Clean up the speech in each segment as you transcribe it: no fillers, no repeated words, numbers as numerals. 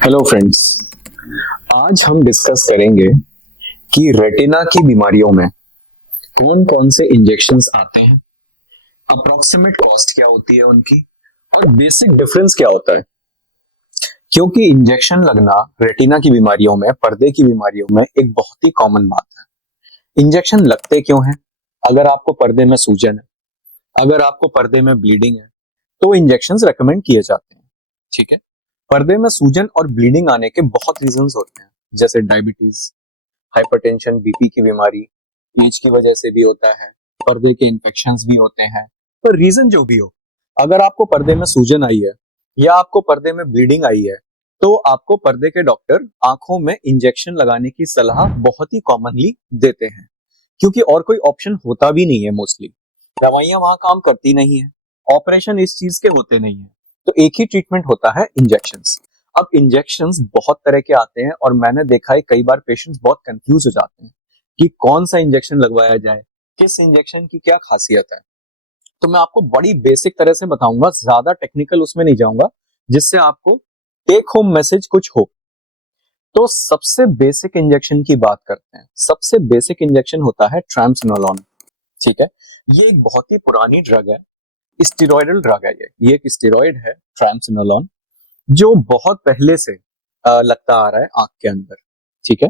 Hello friends. आज हम discuss करेंगे कि रेटिना की बीमारियों में कौन कौन से इंजेक्शंस आते हैं, अप्रोक्सीमेट कॉस्ट क्या होती है उनकी, और बेसिक डिफरेंस क्या होता है। क्योंकि इंजेक्शन लगना रेटिना की बीमारियों में, पर्दे की बीमारियों में एक बहुत ही कॉमन बात है। इंजेक्शन लगते क्यों हैं? अगर आपको पर्दे में सूजन है, अगर आपको पर्दे में ब्लीडिंग है, तो इंजेक्शंस रेकमेंड किए जाते हैं। ठीक है। पर्दे में सूजन और ब्लीडिंग आने के बहुत रीजंस होते हैं, जैसे डायबिटीज, हाइपरटेंशन, बीपी की बीमारी, एज की वजह से भी होता है, पर्दे के इन्फेक्शंस भी होते हैं। पर रीजन जो भी हो, अगर आपको पर्दे में सूजन आई है या आपको पर्दे में ब्लीडिंग आई है, तो आपको पर्दे के डॉक्टर आंखों में इंजेक्शन लगाने की सलाह बहुत ही कॉमनली देते हैं, क्योंकि और कोई ऑप्शन होता भी नहीं है। मोस्टली दवाइयां वहां काम करती नहीं है, ऑपरेशन इस चीज के होते नहीं है, तो एक ही ट्रीटमेंट होता है, इंजेक्शंस। अब इंजेक्शंस बहुत तरह के आते हैं और मैंने देखा है कई बार पेशेंट्स बहुत कंफ्यूज हो जाते हैं कि कौन सा इंजेक्शन लगवाया जाए, किस इंजेक्शन की क्या खासियत है। तो मैं आपको बड़ी बेसिक तरह से बताऊंगा, ज्यादा टेक्निकल उसमें नहीं जाऊंगा, जिससे आपको टेक होम मैसेज कुछ हो। तो सबसे बेसिक इंजेक्शन की बात करते हैं। सबसे बेसिक इंजेक्शन होता है ट्रांसनोलॉन। ठीक है। ये एक बहुत ही पुरानी ड्रग है, स्टेरॉयडल ड्रग है। ये एक स्टेरॉयड है, ट्रांसनोलॉन, जो बहुत पहले से लगता आ रहा है आंख के अंदर। ठीक है।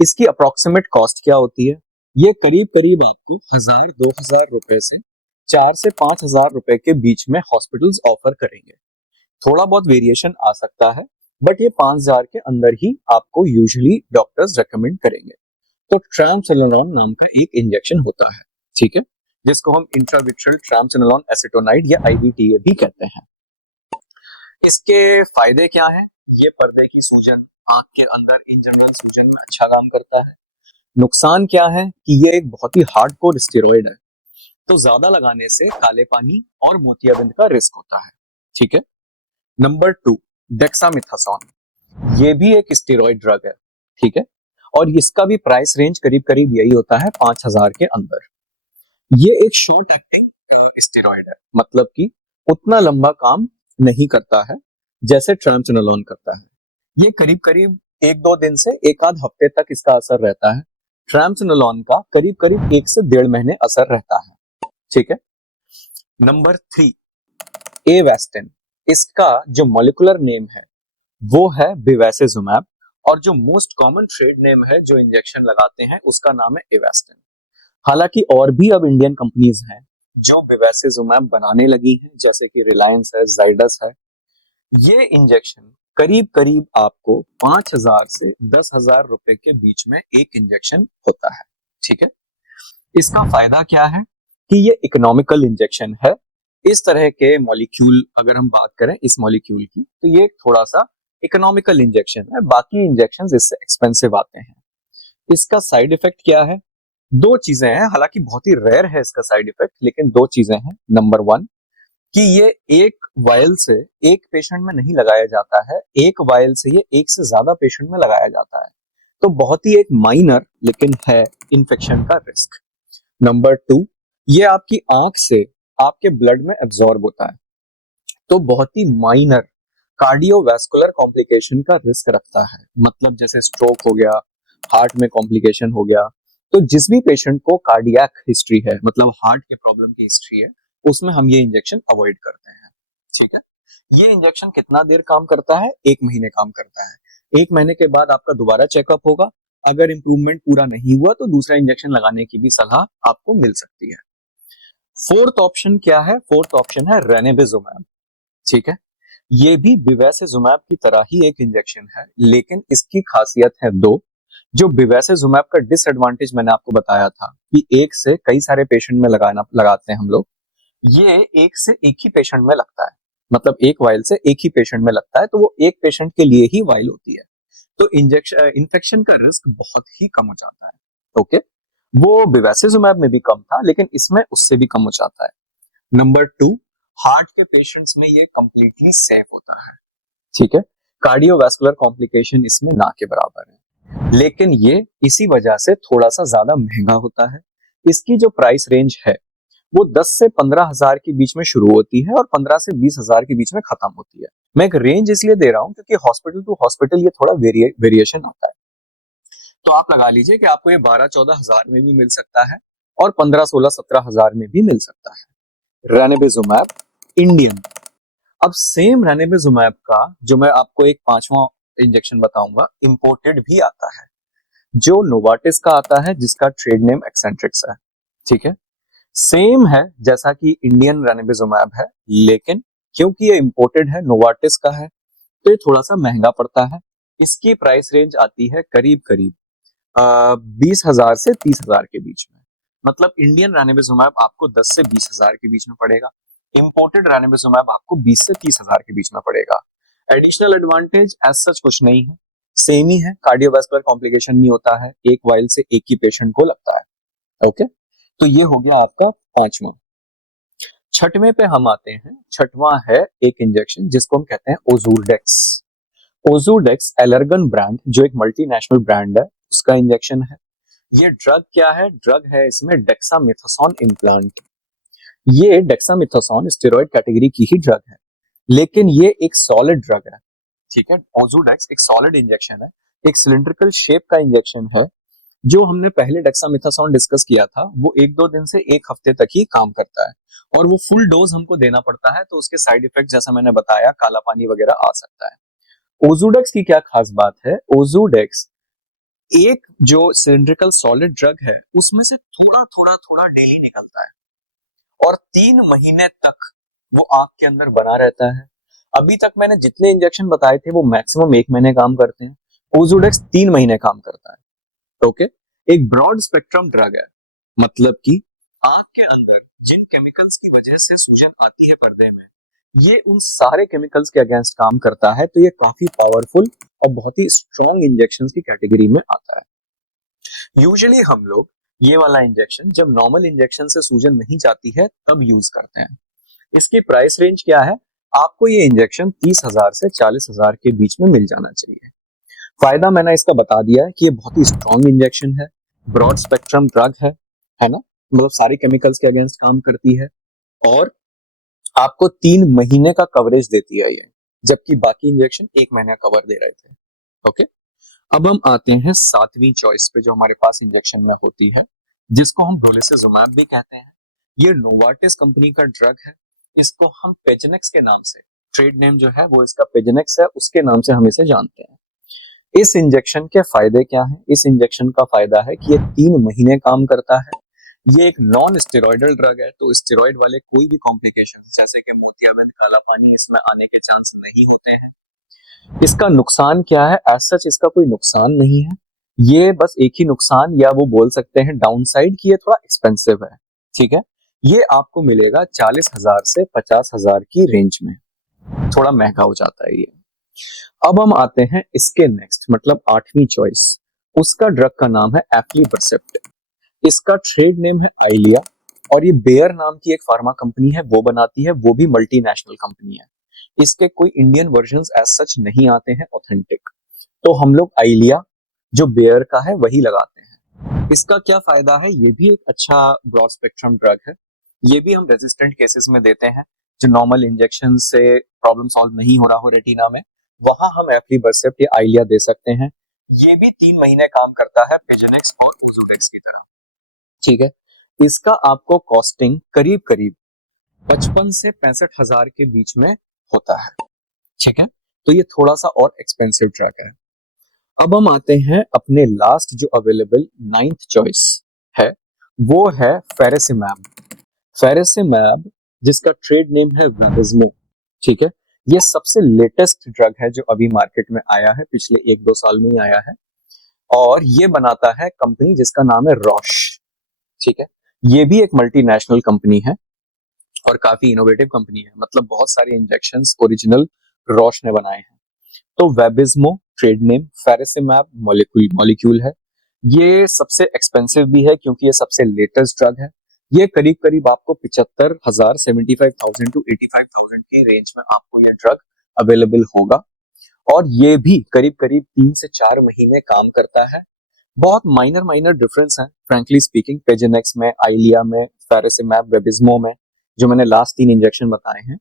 इसकी अप्रोक्सीमेट कॉस्ट क्या होती है? ये करीब करीब आपको 1000-2000 रुपए से 4 से 5 हजार रुपए के बीच में हॉस्पिटल्स ऑफर करेंगे। थोड़ा बहुत वेरिएशन आ सकता है, बट ये 5 हजार के अंदर ही आपको यूजुअली डॉक्टर्स रेकमेंड करेंगे। तो ट्रांसोलोन नाम का एक इंजेक्शन होता है, ठीक है, जिसको हम इंट्राविट्रल ट्रांसोलोन एसीटोनाइड या आईवीटीए भी कहते हैं। इसके फायदे क्या हैं? ये पर्दे की सूजन, आंख के अंदर इन जनरल सूजन में अच्छा काम करता है। नुकसान क्या है कि ये एक बहुत ही हार्डकोर स्टेरॉयड है, तो ज्यादा लगाने से काले पानी और मोतियाबिंद का रिस्क होता है। ठीक है। Number 2, dexamethasone. ये भी एक स्टेरॉयड ड्रग है, ठीक है, और इसका भी प्राइस रेंज करीब करीब यही होता है, 5 हजार के अंदर। ये एक शॉर्ट एक्टिंग स्टेरॉयड है, मतलब कि उतना लंबा काम नहीं करता है जैसे ट्रांसोलोन करता है। ये करीब करीब 1-2 दिन से एक आध हफ्ते तक इसका असर रहता है। ट्रांसोलोन का करीब करीब 1 से 1.5 महीने असर रहता है। ठीक है। नंबर 3, एवेस्टिन। इसका जो मॉलिक्यूलर नेम है वो है बिवेसिजुमैब, और जो मोस्ट कॉमन ट्रेड नेम है जो इंजेक्शन लगाते हैं उसका नाम है एवेस्टिन। हालांकि और भी अब इंडियन कंपनीज हैं जो बिवेसिजुमैब बनाने लगी हैं, जैसे कि रिलायंस है, जाइडस है। ये इंजेक्शन करीब करीब आपको 5 हजार से 10 हजार रुपए के बीच में एक इंजेक्शन होता है। ठीक है। इसका फायदा क्या है कि ये इकोनॉमिकल इंजेक्शन है। इस तरह के मॉलिक्यूल, अगर हम बात करें इस मॉलिक्यूल की, तो ये थोड़ा सा इकोनॉमिकल इंजेक्शन है, बाकी इंजेक्शन इससे एक्सपेंसिव आते हैं। इसका साइड इफेक्ट क्या है? दो चीजें हैं, हालांकि बहुत ही रेयर है इसका साइड इफेक्ट, लेकिन दो चीजें हैं। नंबर 1 कि ये एक वायल से एक पेशेंट में नहीं लगाया जाता है, एक वायल से ये एक से ज्यादा पेशेंट में लगाया जाता है, तो बहुत ही एक माइनर लेकिन है इन्फेक्शन का रिस्क। नंबर 2, ये आपकी आंख से आपके ब्लड में एब्जॉर्ब होता है, तो बहुत ही माइनर कार्डियोवैस्कुलर कॉम्प्लिकेशन का रिस्क रखता है। मतलब जैसे स्ट्रोक हो गया, हार्ट में कॉम्प्लिकेशन हो गया, तो जिस भी पेशेंट को कार्डियक हिस्ट्री है, मतलब हार्ट के प्रॉब्लम की हिस्ट्री है, उसमें हम ये इंजेक्शन अवॉइड करते हैं। ठीक है। ये इंजेक्शन कितना देर काम करता है? 1 महीने काम करता है। 1 महीने के बाद आपका दोबारा चेकअप होगा। अगर इंप्रूवमेंट पूरा नहीं हुआ तो दूसरा इंजेक्शन लगाने की भी सलाह आपको मिल सकती है। फोर्थ ऑप्शन क्या है? फोर्थ ऑप्शन है रेनेबिजुमैब। ठीक है। ये भी बिवेसिजुमैब की तरह ही एक इंजेक्शन है, लेकिन इसकी खासियत है दो। जो बिवेसिजुमैब का डिसएडवांटेज मैंने आपको बताया था कि एक से कई सारे पेशेंट में लगाते हैं हम लोग, ये एक से एक ही पेशेंट में लगता है, मतलब एक वाइल से एक ही पेशेंट में लगता है, तो वो एक पेशेंट के लिए ही वाइल होती है, तो इंजेक्शन इन्फेक्शन का रिस्क बहुत ही कम हो जाता है। ओके। वो बिवेसिजुमैब में भी कम था, लेकिन इसमें उससे भी कम हो जाता है। नंबर 2, हार्ट के पेशेंट्स में ये कंप्लीटली सेफ होता है। ठीक है। कार्डियोवैस्कुलर कॉम्प्लिकेशन इसमें ना के बराबर है, लेकिन ये इसी वजह से थोड़ा सा ज्यादा महंगा होता है। इसकी जो प्राइस रेंज है वो 10 से 15,000 के बीच में शुरू होती है और 15 से 20,000 के बीच में खत्म होती है। मैं एक रेंज इसलिए दे रहा हूं क्योंकि हॉस्पिटल टू हॉस्पिटल ये थोड़ा वेरिएशन आता है। तो आप लगा लीजिए कि आपको ये 12-14,000 में भी मिल सकता है और 15-16-17,000 में भी मिल सकता है। रेनेबिजुमैब इंडियन। अब सेम रेनेबिजुमैब का जो मैं आपको एक पांचवा इंजेक्शन बताऊंगा, इंपोर्टेड भी आता है, जो नोवार्टिस का आता है, जिसका ट्रेड नेम एक्सेंट्रिक्स है। ठीक है, सेम है जैसा कि इंडियन रेनेबिजुमैब है, लेकिन क्योंकि ये इंपोर्टेड है, नोवार्टिस का है, तो ये थोड़ा सा महंगा पड़ता है। इसकी प्राइस रेंज आती है करीब करीब 20,000 से 30,000 के बीच में। मतलब इंडियन रेनेबिजुमैब आपको 10 से 20,000 के बीच में पड़ेगा, इंपोर्टेड रेनेबिजुमैब आपको 20 से 30,000 के बीच में पड़ेगा। एडिशनल एडवांटेज एज सच कुछ नहीं है, सेम ही है। कार्डियोवास्कुलर कॉम्प्लिकेशन नहीं होता है, एक वाइल से एक ही पेशेंट को लगता है। ओके, तो ये हो गया आपका पांचवा। छठवें पे हम आते हैं। छठवां है एक इंजेक्शन जिसको हम कहते हैं ओजूरडेक्स। ओजूरडेक्स एलर्गन ब्रांड, जो एक मल्टीनेशनल ब्रांड है, उसका इंजेक्शन है। ये ड्रग क्या है? ड्रग है इसमें डेक्सामेथासोन इम्प्लांट। ये डेक्सामेथासोन स्टेरॉइड कैटेगरी की ही ड्रग है, लेकिन ये एक सॉलिड ड्रग है। ठीक है, ओजूडेक्स एक सॉलिड इंजेक्शन है, एक सिलिंड्रिकल शेप का इंजेक्शन है। जो हमने पहले डेक्सामेथासोन डिस्कस किया था, वो 1-2 दिन से 1 हफ्ते तक ही काम करता है और वो फुल डोज हमको देना पड़ता है, तो उसके साइड इफेक्ट जैसा मैंने बताया, काला पानी वगैरह आ सकता है। ओजूडेक्स की क्या खास बात है? ओजूडेक्स एक जो सिलिंड्रिकल सॉलिड ड्रग है, उसमें से थोड़ा थोड़ा थोड़ा डेली निकलता है और 3 महीने तक वो आंख के अंदर बना रहता है। अभी तक मैंने जितने इंजेक्शन बताए थे वो मैक्सिमम 1 महीने काम करते हैं, ओजूडेक्स 3 महीने काम करता है। ओके, एक ब्रॉड स्पेक्ट्रम ड्रग है, मतलब कि आंख के अंदर जिन केमिकल्स की वजह से सूजन आती है पर्दे में, ये उन सारे केमिकल्स के अगेंस्ट काम करता है। तो ये काफी पावरफुल और बहुत ही स्ट्रॉन्ग इंजेक्शन की कैटेगरी में आता है। यूजुअली हम लोग ये वाला इंजेक्शन जब नॉर्मल इंजेक्शन से सूजन नहीं जाती है तब यूज करते हैं। इसकी प्राइस रेंज क्या है? आपको ये इंजेक्शन 30,000 से 40,000 के बीच में मिल जाना चाहिए। फायदा मैंने इसका बता दिया है कि ये बहुत ही स्ट्रॉन्ग इंजेक्शन है, ब्रॉड स्पेक्ट्रम ड्रग है ना, मतलब सारी केमिकल्स के अगेंस्ट काम करती है और आपको 3 महीने का कवरेज देती है ये, जबकि बाकी इंजेक्शन 1 महीने का कवर दे रहे थे। ओके, अब हम आते हैं 7वीं चॉइस पे जो हमारे पास इंजेक्शन में होती है, जिसको हम ब्रोलिसिजुमैब भी कहते हैं। ये नोवार्टिस कंपनी का ड्रग है। इसको हम पेजेनेक्स के नाम से, ट्रेड नेम जो है वो इसका पेजेनेक्स है, उसके नाम से हम इसे जानते हैं। इस इंजेक्शन के फायदे क्या हैं? इस इंजेक्शन का फायदा है कि ये 3 महीने काम करता है। ये एक नॉन स्टेरॉइडल ड्रग है, तो स्टेरॉइड वाले कोई भी कॉम्प्लिकेशन जैसे कि मोतियाबिंद, काला पानी, इसमें आने के चांस नहीं होते हैं। इसका नुकसान क्या है? एज सच इसका कोई नुकसान नहीं है। ये बस एक ही नुकसान या वो बोल सकते हैं डाउन साइड की, ये थोड़ा एक्सपेंसिव है। ठीक है, ये आपको मिलेगा 40,000 से 50,000 की रेंज में, थोड़ा महंगा हो जाता है ये। अब हम आते हैं इसके नेक्स्ट, मतलब 8वीं चॉइस। उसका ड्रग का नाम है एफ्लिबर्सेप्ट। इसका ट्रेड नेम है आइलिया और ये बेयर नाम की एक फार्मा कंपनी है, वो बनाती है, वो भी मल्टीनेशनल कंपनी है। इसके कोई इंडियन वर्जन्स एज सच नहीं आते हैं ऑथेंटिक, तो हम लोग आइलिया जो बेयर का है वही लगाते हैं। इसका क्या फायदा है? ये भी एक अच्छा ब्रॉड स्पेक्ट्रम ड्रग है। ये भी हम रेजिस्टेंट केसेस में देते हैं, जो नॉर्मल इंजेक्शन से प्रॉब्लम सॉल्व नहीं हो रहा हो रेटिना में, वहां हम एफ्लिबर्सेप्ट या आइलिया दे सकते हैं। ये भी 3 महीने काम करता है पेजेनेक्स और ओजूडेक्स की तरह। ठीक है, इसका आपको कॉस्टिंग करीब करीब 55 से 65,000 के बीच में होता है। ठीक है, तो ये थोड़ा सा और एक्सपेंसिव ड्रग है। अब हम आते हैं अपने लास्ट जो अवेलेबल 9th चॉइस है, वो है फेरेसिमैब। फेरेसिमैब जिसका ट्रेड नेम है वेबिज्मो। ठीक है, ये सबसे लेटेस्ट ड्रग है जो अभी मार्केट में आया है, पिछले 1-2 साल में ही आया है और ये बनाता है कंपनी जिसका नाम है रॉश। ठीक है, ये भी एक मल्टीनेशनल कंपनी है और काफी इनोवेटिव कंपनी है, मतलब बहुत सारे इंजेक्शंस ओरिजिनल रॉश ने बनाए हैं। तो वेबिज्मो ट्रेड नेम, फेरेसिमैब मॉलिक्यूल है। ये सबसे एक्सपेंसिव भी है क्योंकि ये सबसे लेटेस्ट ड्रग है। ये करीब करीब आपको 75,000 75,000 टू 85,000 की रेंज में आपको ये ड्रग अवेलेबल होगा और ये भी करीब करीब 3 से 4 महीने काम करता है। बहुत माइनर डिफरेंस है फ्रैंकली स्पीकिंग, पेजेनेक्स में, आइलिया में, फैरेसिमैब, वेबिस्मो में जो मैंने लास्ट 3 इंजेक्शन बताए हैं,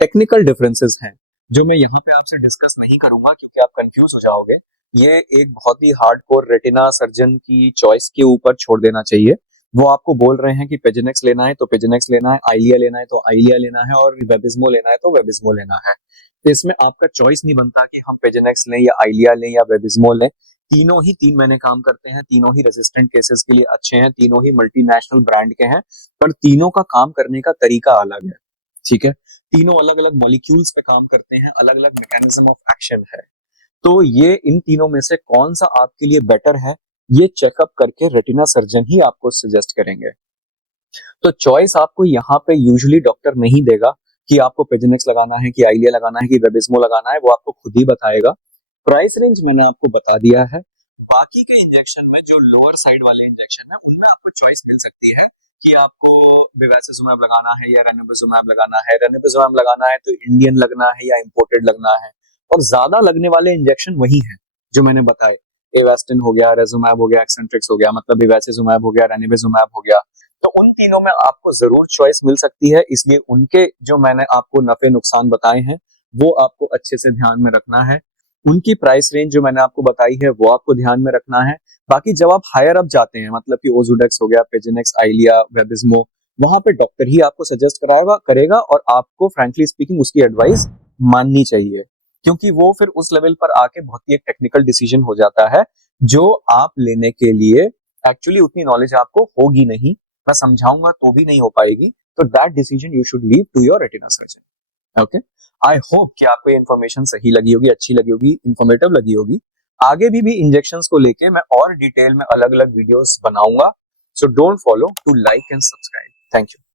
टेक्निकल डिफरेंसेस हैं जो मैं यहाँ पे आपसे डिस्कस नहीं करूंगा क्योंकि आप कंफ्यूज हो जाओगे। ये एक बहुत ही हार्डकोर रेटिना सर्जन की चॉइस के ऊपर छोड़ देना चाहिए। वो आपको बोल रहे हैं कि पेजिनेक्स लेना है तो पेजिनेक्स लेना है, आइलिया लेना है तो आइलिया लेना है, और वेबिस्मो लेना है तो वेबिस्मो लेना है। तो इसमें आपका चॉइस नहीं बनता कि हम पेजिनेक्स लें या आइलिया लें या वेबिस्मो लें। तीनों ही 3 महीने काम करते हैं, तीनों ही रेजिस्टेंट केसेस के लिए अच्छे हैं, तीनों ही मल्टीनेशनल ब्रांड के हैं, पर तीनों का काम करने का तरीका अलग है। ठीक है, तीनों अलग अलग मॉलिक्यूल्स पे काम करते हैं, अलग अलग मैकेनिज्म ऑफ एक्शन है। तो ये इन तीनों में से कौन सा आपके लिए बेटर है, ये चेकअप करके रेटिना सर्जन ही आपको सजेस्ट करेंगे। तो चॉइस आपको यहाँ पे यूजुअली डॉक्टर नहीं देगा कि आपको पेजिनेक्स लगाना है कि आइलिया लगाना है कि वेबिस्मो लगाना है, वो आपको खुद ही बताएगा। प्राइस रेंज मैंने आपको बता दिया है। बाकी के इंजेक्शन में जो लोअर साइड वाले इंजेक्शन है उनमें आपको चॉइस मिल सकती है कि आपको बेवासिजुमैब लगाना है या रेनिबिजुमैब लगाना है। रेनिबिजुमैब लगाना है तो इंडियन लगना है या इंपोर्टेड लगना है, और ज्यादा लगने वाले इंजेक्शन वही हैं जो मैंने बताए। एवास्टिन हो गया, रेजुमैब हो गया, एक्सेंट्रिक्स हो गया, मतलब बेवासिजुमैब हो गया, रेनिबिजुमैब हो गया। तो उन तीनों में आपको जरूर चॉइस मिल सकती है, इसलिए उनके जो मैंने आपको नफे नुकसान बताए हैं वो आपको अच्छे से ध्यान में रखना है। उनकी प्राइस रेंज जो मैंने आपको बताई है वो आपको ध्यान में रखना है। बाकी जब आप हायर अप जाते हैं, मतलब कि ओजुडेक्स हो गया, पेजिनेक्स, आइलिया, वेबिस्मो, वहां पे डॉक्टर ही आपको सजेस्ट कराएगा करेगा, और आपको फ्रैंकली स्पीकिंग उसकी एडवाइस माननी चाहिए, क्योंकि वो फिर उस लेवल पर आके बहुत ही एक टेक्निकल डिसीजन हो जाता है जो आप लेने के लिए एक्चुअली उतनी नॉलेज आपको होगी नहीं। मैं समझाऊंगा तो भी नहीं हो पाएगी। तो that decision you should leave to your retina surgeon. Okay, I hope कि आपको ये इन्फॉर्मेशन सही लगी होगी, अच्छी लगी होगी, इंफॉर्मेटिव लगी होगी। आगे भी इंजेक्शंस को लेके मैं और डिटेल में अलग अलग वीडियोस बनाऊंगा। So don't follow to like and subscribe. Thank you.